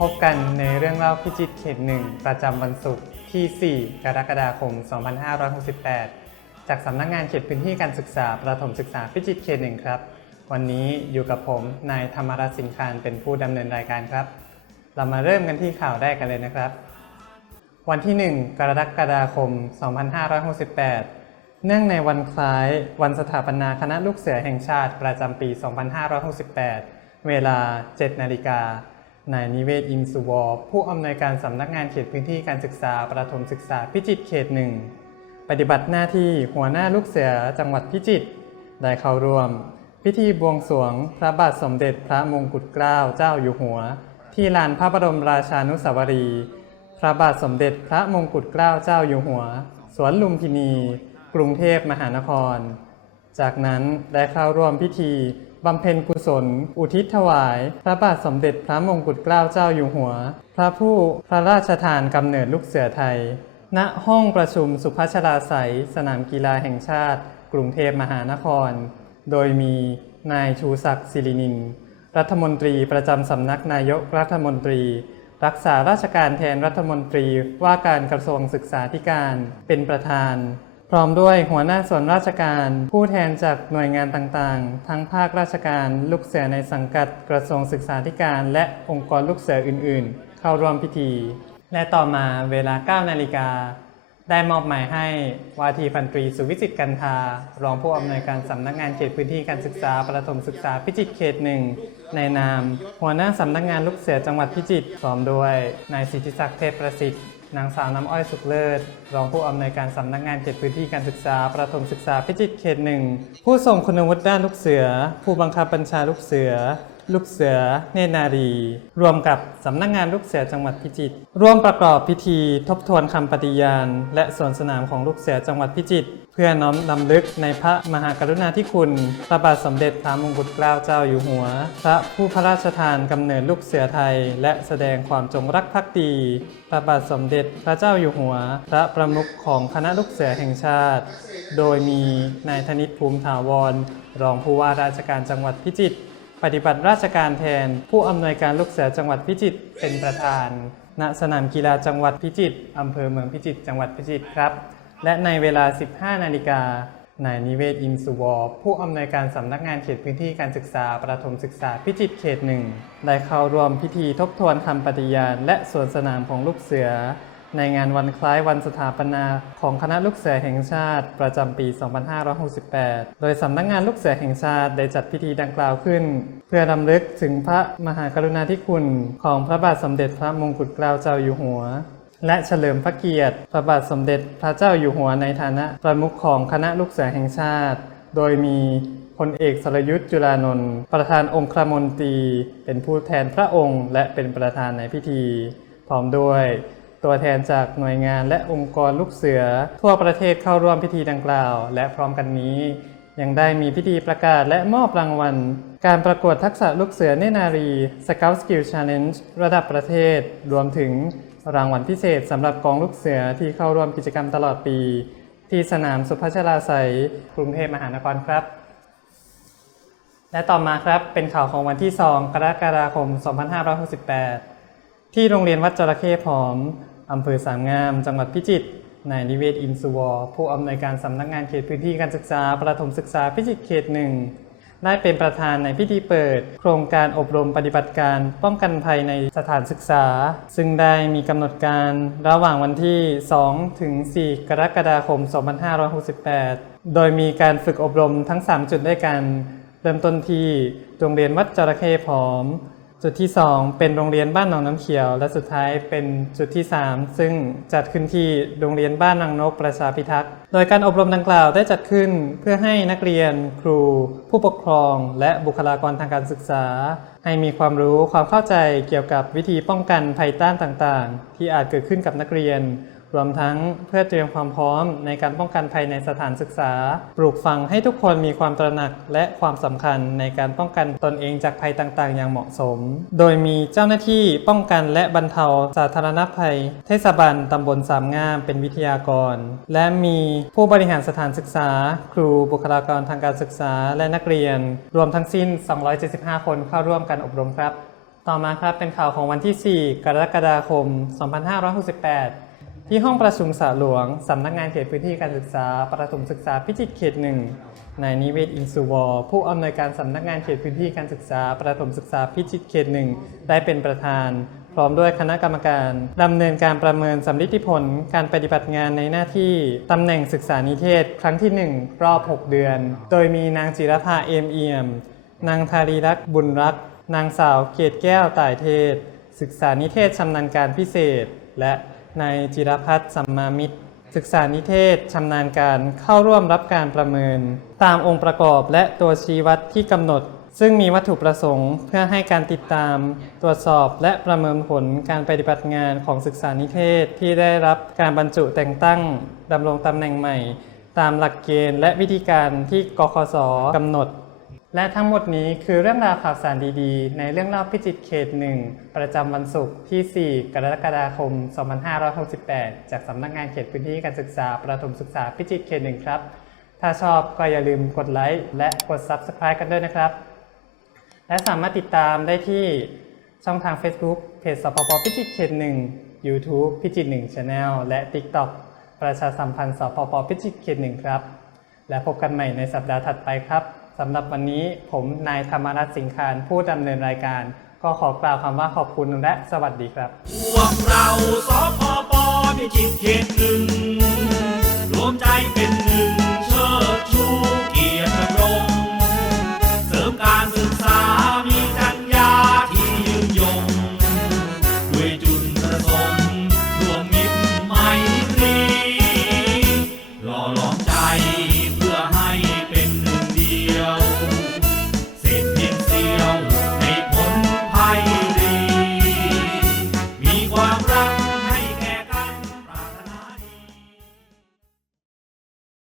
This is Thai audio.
พบกันในเรื่องเล่าพิจิตรเขตหนึ่งประจำวันศุกร์ที่ 4 กรกฎาคม 2568 จากสำนักงานเขตพื้นที่การศึกษาประถมศึกษาพิจิตรเขตหนึ่งครับ วันนี้อยู่กับผมนายธรรมรัตน์สิงคานเป็นผู้ดำเนินรายการครับ เรามาเริ่มกันที่ข่าวแรกกันเลยนะครับ วันที่ 1 กรกฎาคม 2568เนื่องในวันคล้ายวันสถาปนาคณะลูกเสือแห่งชาติประจำปี 2568 เวลา 7 นาฬิกา นายนิเวศอินสุวอร์ผู้อำนวยการสำนักงานเขตพื้นที่การศึกษาประถมศึกษาพิจิตรเขตหนึ่งปฏิบัติหน้าที่หัวหน้าลูกเสือจังหวัดพิจิตรได้เข้าร่วม พิธีบวงสรวงพระบาทสมเด็จพระมงกุฎเกล้าเจ้าอยู่หัว ที่ลานพระบรมราชานุสาวรีย์พระบาทสมเด็จพระมงกุฎเกล้าเจ้าอยู่หัว สวนลุมพินี กรุงเทพมหานคร จากนั้นได้เข้าร่วมพิธี บำเพ็ญกุศล อุทิศถวาย พระบาทสมเด็จพระมงกุฎเกล้าเจ้าอยู่หัว พระผู้พระราชทานกำเนิดลูกเสือไทย ณ ห้องประชุมสุพัชราไสยสนามกีฬาแห่งชาติ กรุงเทพมหานคร โดยมีนายชูศักดิ์ศิรินิน รัฐมนตรีประจำสำนักนายกรัฐมนตรี รักษาราชการแทนรัฐมนตรีว่าการกระทรวงศึกษาธิการเป็นประธาน พร้อมด้วยหัวหน้าส่วนราชการ ผู้แทนจากหน่วยงานต่างๆ ทั้งภาคราชการ ลูกเสือในสังกัดกระทรวงศึกษาธิการ และองค์กรลูกเสืออื่น ๆ เข้าร่วมพิธี และต่อมาเวลา 9 นาฬิกา ได้มอบหมายให้วาทีพันตรีสุวิจิตกันทารองผู้อำนวยการสำนักงานเขตพื้นที่การศึกษาประถมศึกษาพิจิตรเขตหนึ่งในนาม หัวหน้าสำนักงานลูกเสือจังหวัดพิจิตรพร้อมด้วยนายสิทธิศักดิ์เทพประสิทธิ์ นางสาวน้ำอ้อยสุขเลิศ รองผู้อำนวยการสำนักงานเขตพื้นที่การศึกษา ประถมศึกษาพิจิตรเขตหนึ่ง ผู้ทรงคุณวุฒิด้านลูกเสือ ผู้บังคับบัญชาลูกเสือ ลูกเสือเนนารี รวมกับสำนักงานลูกเสือจังหวัดพิจิตรร่วมประกอบพิธีทบทวนคำปฏิญาณ และสวนสนามของลูกเสือจังหวัดพิจิตรเพื่อน้อมลำลึกในพระมหากรุณาธิคุณ พระบาทสมเด็จพระมงกุฎเกล้าเจ้าอยู่หัว พระผู้พระราชทานกำเนิดลูกเสือไทย และแสดงความจงรักภักดี พระบาทสมเด็จพระเจ้าอยู่หัว พระประมุขของคณะลูกเสือแห่งชาติ โดยมีนายธนิตภูมิถาวร รองผู้ว่าราชการจังหวัดพิจิตร ปฏิบัติราชการแทน ผู้อำนวยการลูกเสือจังหวัดพิจิตรเป็นประธาน ณ สนามกีฬาจังหวัดพิจิตรอำเภอเมืองพิจิตรจังหวัดพิจิตรครับ และในเวลา 15 นาฬิกานายนิเวศอินสุวอร์ผู้อำนวยการสำนักงานเขตพื้นที่การศึกษาประถมศึกษาพิจิตรเขตหนึ่งได้เข้าร่วมพิธีทบทวนคำปฏิญาณ และสวนสนามของลูกเสือ ในงานวันคล้ายวันสถาปนาของคณะลูกเสือแห่งชาติ ประจำปี 2568 โดยสำนักงานลูกเสือแห่งชาติได้จัดพิธีดังกล่าวขึ้น เพื่อรำลึกถึงพระมหากรุณาธิคุณของพระบาทสมเด็จพระมงกุฎเกล้าเจ้าอยู่หัว และเฉลิมพระเกียรติ พระบาทสมเด็จพระเจ้าอยู่หัวในฐานะประมุขของคณะลูกเสือแห่งชาติ โดยมีพลเอกสรยุทธ์จุลานนท์ประธานองคมนตรี เป็นผู้แทนพระองค์ และเป็นประธานในพิธี พร้อมด้วย ตัวแทนจากหน่วยงานและองค์กรลูกเสือ ทั่วประเทศเข้าร่วมพิธีดังกล่าว และพร้อมกันนี้ ยังได้มีพิธีประกาศและมอบรางวัล การประกวดทักษะลูกเสือเนนารี Scout Skill Challenge ระดับประเทศ รวมถึงรางวัลพิเศษสำหรับกองลูกเสือที่เข้าร่วมกิจกรรมตลอดปี ที่สนามสุพัชราไสยกรุงเทพมหานครครับและต่อมาครับเป็นข่าวของวันที่ 2 กรกฎาคม 2568 ที่โรงเรียนวัดจระเข้ผอม อำเภอสามงาม จังหวัดพิจิตรนายนิเวศอินสุวอร์ผู้อำนวยการสำนักงานเขตพื้นที่การศึกษาประถมศึกษาพิจิตรเขตหนึ่งได้เป็นประธานในพิธีเปิด โครงการอบรมปฏิบัติการป้องกันภัยในสถานศึกษา ซึ่งได้มีกำหนดการระหว่างวันที่ 2 ถึง 4 กรกฎาคม 2568 โดยมีการฝึกอบรมทั้ง 3 จุดด้วยกัน เริ่มต้นที่โรงเรียนวัดจระเข้ผอม จุดที่ 2 เป็นโรงเรียนบ้านหนองน้ำเขียว และสุดท้ายเป็นจุดที่ 3 ซึ่งจัดขึ้นที่โรงเรียนบ้านนางนกประชาพิทักษ์ โดยการอบรมดังกล่าวได้จัดขึ้นเพื่อให้นักเรียน ครู ผู้ปกครอง และบุคลากรทางการศึกษา ให้มีความรู้ความเข้าใจเกี่ยวกับวิธีป้องกันภัยต้านต่างๆ ที่อาจเกิดขึ้นกับนักเรียน รวมทั้งเพื่อเตรียมความพร้อมในการป้องกันภัยในสถานศึกษา ปลูกฝังให้ทุกคนมีความตระหนักและความสำคัญในการป้องกันตนเองจากภัยต่างๆ อย่างเหมาะสม โดยมีเจ้าหน้าที่ป้องกันและบรรเทาสาธารณภัย เทศบาลตำบลสามงามเป็นวิทยากร และมีผู้บริหารสถานศึกษา ครูบุคลากรทางการศึกษาและนักเรียน รวมทั้งสิ้น 275 คนเข้าร่วมการอบรมครับ ต่อมาครับเป็นข่าวของวันที่ 4 กรกฎาคม 2568 ที่ห้องประชุมสาหลวง สำนักงานเขตพื้นที่การศึกษา ประถมศึกษาพิจิตรเขตหนึ่งนายนิเวศอินสุวอร์ผู้อำนวยการสำนักงานเขตพื้นที่การศึกษา ประถมศึกษาพิจิตรเขตหนึ่งได้เป็นประธาน พร้อมด้วยคณะกรรมการดำเนินการประเมินสำลิดผลการปฏิบัติงานในหน้าที่ตำแหน่งศึกษานิเทศ ครั้งที่ 1 รอบ 6 เดือน โดยมีนางจิรภาเอมเอี่ยม นางธารีรักษ์บุญรักษ์นางสาวเกตแก้วต่ายเทศ ศึกษานิเทศชำนาญการพิเศษ และ นายจิรพัฒน์สัมมามิตร ศึกษานิเทศชำนาญการเข้าร่วมรับการประเมิน ตามองค์ประกอบและตัวชี้วัดที่กำหนด ซึ่งมีวัตถุประสงค์เพื่อให้การติดตาม ตรวจสอบและประเมินผลการปฏิบัติงานของศึกษานิเทศที่ได้รับการบรรจุแต่งตั้งดำรงตำแหน่งใหม่ ตามหลักเกณฑ์และวิธีการที่กคสกำหนด และทั้งหมดนี้คือเรื่องราวข่าวสารดีๆ ในเรื่องเล่าพิจิตรเขตหนึ่งประจำวันศุกร์ที่ 4 กรกฎาคม 2568 จากสำนักงานเขตพื้นที่การศึกษาประถมศึกษาพิจิตรเขตหนึ่งครับ ถ้าชอบก็อย่าลืมกดไลค์และกด Subscribe กันด้วยนะครับ และสามารถติดตามได้ที่ช่องทาง Facebook เพจสปปพิจิตรเขตหนึ่ง YouTube พิจิตรหนึ่ง Channel และ TikTok ประชาสัมพันธ์สปปพิจิตรเขตหนึ่งครับ และพบกันใหม่ในสัปดาห์ถัดไปครับ สำหรับวันนี้ผมนายธรรมรัตน์สิงคานผู้ดำเนินรายการ ก็ขอกล่าวคำว่าขอบคุณและสวัสดีครับ พวกเราสพปพิจิตรเขตหนึ่งรวมใจเป็นหนึ่ง